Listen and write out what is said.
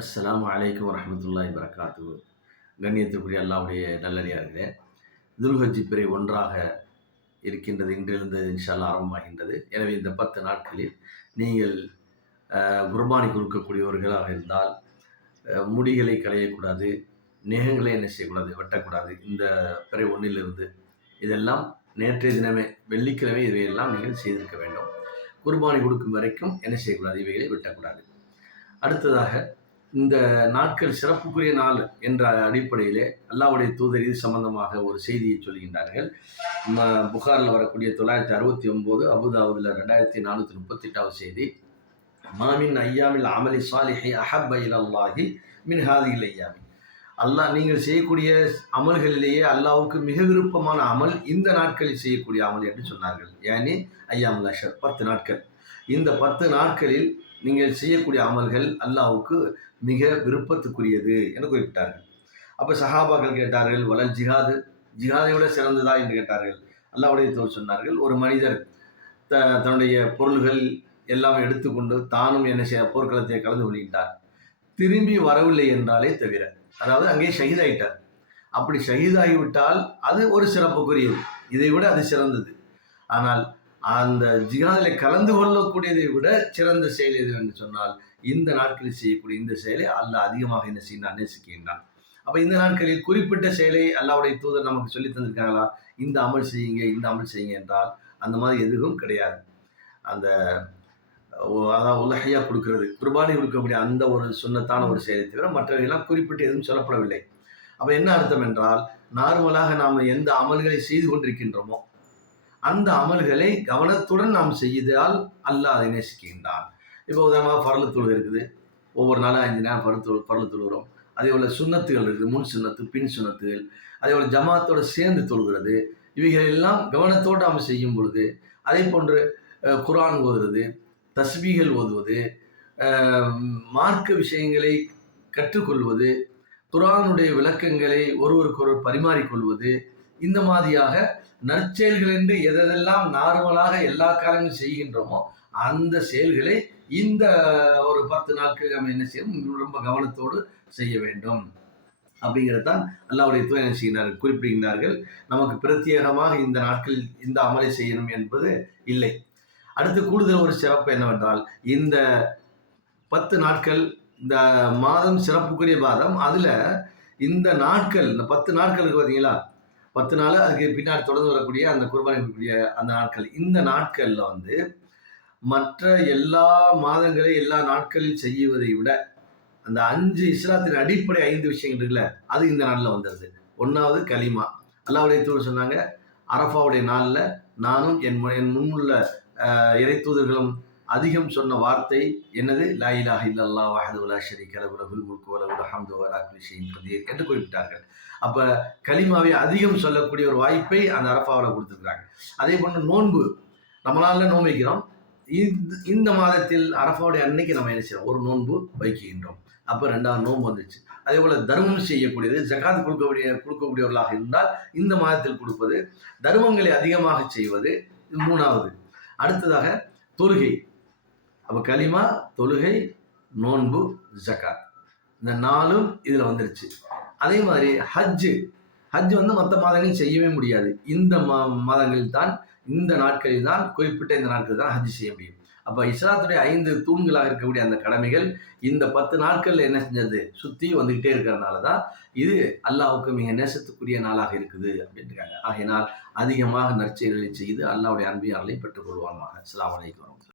அஸ்லாம் வலைக்கம் வரஹ்மத்துல்லாஹி வரகாத்து கண்ணியத்துக்குரிய அல்லாவுடைய நல்லடியார்களே துல்ஹஜி பிறை ஒன்றாக இருக்கின்றது இன்றிலிருந்து இன்ஷால்லா ஆரம்பமாகின்றது. எனவே இந்த பத்து நாட்களில் நீங்கள் குர்பானி கொடுக்கக்கூடியவர்களாக இருந்தால் முடிகளை களையக்கூடாது நேகங்களை என்ன செய்யக்கூடாது வெட்டக்கூடாது. இந்த பிறை ஒன்றிலிருந்து இதெல்லாம் நேற்றைய தினமே வெள்ளிக்கிழமை இவையெல்லாம் நீங்கள் செய்திருக்க வேண்டும். குர்பானி கொடுக்கும் வரைக்கும் என்ன செய்யக்கூடாது இவைகளை வெட்டக்கூடாது. அடுத்ததாக இந்த நாட்கள் சிறப்புக்குரிய நாள் என்ற அடிப்படையிலே அல்லாவுடைய தூதர் இது சம்பந்தமாக ஒரு செய்தியை சொல்கின்றார்கள். புகாரில் வரக்கூடிய தொள்ளாயிரத்தி அறுபத்தி ஒன்பது அபுதாபுதில் ரெண்டாயிரத்தி நானூற்றி முப்பத்தெட்டாவது செய்தி மாமின் ஐயாமில் அமலி சாலிஹை அஹப்ப அல்லாஹி மின் ஹாதியில் ஐயாமி அல்லாஹ் நீங்கள் செய்யக்கூடிய அமல்களிலேயே அல்லாவுக்கு மிக விருப்பமான அமல் இந்த நாட்களில் செய்யக்கூடிய அமல் என்று சொன்னார்கள். ஏனி ஐயாமுல் அஷர் பத்து நாட்கள். இந்த பத்து நாட்களில் நீங்கள் செய்யக்கூடிய அமல்கள் அல்லாவுக்கு மிக விருப்பத்துக்குரியது என குறிப்பிட்டார்கள். அப்போ சஹாபாக்கள் கேட்டார்கள் வலல் ஜிஹாது ஜிஹாதை விட சிறந்ததா? என்று கேட்டார்கள். அல்லாவுடைய தோல் சொன்னார்கள் ஒரு மனிதர் த தன்னுடைய பொருள்கள் எல்லாம் எடுத்துக்கொண்டு தானும் என்ன செய்ய போர்க்களத்தை கலந்து கொள்கின்றார். திரும்பி வரவில்லை என்றாலே தவிர. அதாவது அங்கே ஷஹீதாயிட்டார். அப்படி ஷஹீதாகிவிட்டால் அது ஒரு சிறப்புக்குரியது. இதை விட அது சிறந்தது. ஆனால் அந்த ஜிஹாதில் கலந்து கொள்ளக்கூடியதை விட சிறந்த செயல் எது என்று சொன்னால் இந்த நாட்களில் செய்யக்கூடிய இந்த செயலை அல்லாஹ் அதிகமாக என்ன செய்யணும் நேசிக்கின்றான். அப்போ இந்த நாட்களில் குறிப்பிட்ட செயலை அல்லாவுடைய தூதர் நமக்கு சொல்லி தந்திருக்காங்களா? இந்த அமல் செய்யுங்க இந்த அமல் செய்யுங்க என்றால் அந்த மாதிரி எதுவும் கிடையாது. அந்த அதான் உலகையாக கொடுக்கறது குர்பானி கொடுக்கக்கூடிய அந்த ஒரு சுண்ணத்தான ஒரு செயலை தவிர மற்றவையெல்லாம் குறிப்பிட்டு எதுவும் சொல்லப்படவில்லை. அப்போ என்ன அர்த்தம் என்றால் நார்மலாக நாம் எந்த அமல்களை செய்து கொண்டிருக்கின்றோமோ அந்த அமல்களை கவனத்துடன் நாம் செய்தால் அல்லாஹ் அதை நேசிக்கின்றான். இப்போ உதாரணமாக பரலு தொழு இருக்குது. ஒவ்வொரு நாளும் அஞ்சு நேரம் பருத்து பரலு தொழுகிறோம் அதே போல் சுண்ணத்துகள் இருக்குது முன் சுண்ணத்து பின் சுண்ணத்துகள். அதே போல் ஜமாத்தோடு சேர்ந்து தொழுகிறது. இவைகள் எல்லாம் கவனத்தோடு நாம் செய்யும் பொழுது அதே போன்று குரான் ஓதுவது ஓதுறது ஓதுவது மார்க்க விஷயங்களை கற்றுக்கொள்வது குரானுடைய விளக்கங்களை ஒருவருக்கொருவர் பரிமாறிக்கொள்வது இந்த மாதிரியாக நற்செயல்கள் என்று எதெல்லாம் நார்மலாக எல்லா காலங்களும் செய்கின்றோமோ அந்த செயல்களை இந்த ஒரு பத்து நாட்கள் நம்ம என்ன செய்யணும்? ரொம்ப கவனத்தோடு செய்ய வேண்டும். அப்படிங்கிறது தான் அல்லாவுடைய துறை என்ன செய்கிறார்கள் குறிப்பிடுகின்றார்கள். நமக்கு பிரத்யேகமாக இந்த நாட்கள் இந்த அமலை செய்யணும் என்பது இல்லை. அடுத்து கூடுதல் ஒரு சிறப்பு என்னவென்றால் இந்த பத்து நாட்கள் இந்த மாதம் சிறப்புக்குரிய மாதம். அதில் இந்த நாட்கள் இந்த பத்து நாட்களுக்கு பார்த்தீங்களா? பத்து நாள் அதுக்கு பின்னாடி தொடர்ந்து வரக்கூடிய அந்த குர்பானி இருக்கக்கூடிய அந்த நாட்கள். இந்த நாட்களில் வந்து மற்ற எல்லா மாதங்களை எல்லா நாட்களில் செய்வதை விட அந்த அஞ்சு இஸ்லாத்தின் அடிப்படை ஐந்து விஷயங்கள் இருக்குல்ல அது இந்த நாளில் வந்துடுது ஒன்றாவது கலிமா அல்லாவுடைய தூர் சொன்னாங்க அரஃபாவுடைய நாளில் நானும் என் மு- என் முன்னுள்ள அஹ், இறை தூதர்களும் அதிகம் சொன்ன வார்த்தை என்னது? லா இலாஹ இல்லல்லா வஹது லா ஷரீக லஹு லஹுல் முல்கு வ ஹம்து வ லா கதீர் என்று குறிப்பிட்டார்கள். அப்ப கலிமாவை அதிகம் சொல்லக்கூடிய ஒரு வாய்ப்பை அந்த அரஃபாவில் கொடுத்துருக்காங்க அதே போன்று நோன்பு நம்மளால நோன்பு வைக்கிறோம் இந்த மாதத்தில் அரஃபாவுடைய அன்னைக்கு நம்ம என்ன செய்யறோம்? ஒரு நோன்பு வைக்கின்றோம். அப்போ ரெண்டாவது நோன்பு வந்துச்சு அதே போல தர்மம் செய்யக்கூடியது ஜகாத் கொடுக்கக்கூடிய கொடுக்கக்கூடியவர்களாக இருந்தால் இந்த மாதத்தில் கொடுப்பது தர்மங்களை அதிகமாக செய்வது இது மூணாவது. அடுத்ததாக தொழுகை. அப்போ களிமா தொழுகை நோன்பு ஜக்காத். இந்த நாலும் இதில் வந்துருச்சு. அதே மாதிரி ஹஜ்ஜு ஹஜ் வந்து மற்ற மாதங்களில் செய்யவே முடியாது. இந்த மா மாதங்களில் தான் இந்த நாட்களில் தான் குறிப்பிட்ட இந்த நாட்களில் தான் ஹஜ் செய்ய முடியும். அப்போ இஸ்லாத்துடைய ஐந்து தூண்களாக இருக்கக்கூடிய அந்த கடமைகள் இந்த பத்து நாட்களில் என்ன செஞ்சது? சுற்றி வந்துக்கிட்டே இருக்கிறதுனால தான் இது அல்லாவுக்கு மிக நேசத்துக்குரிய நாளாக இருக்குது அப்படின்றாங்க ஆகையினால் அதிகமாக நற்செயல்களை செய்து அல்லாஹ்வுடைய அன்பியாளரை பெற்றுக்கொள்வாங்க அஸ்லாம் வலைக்கு வரும்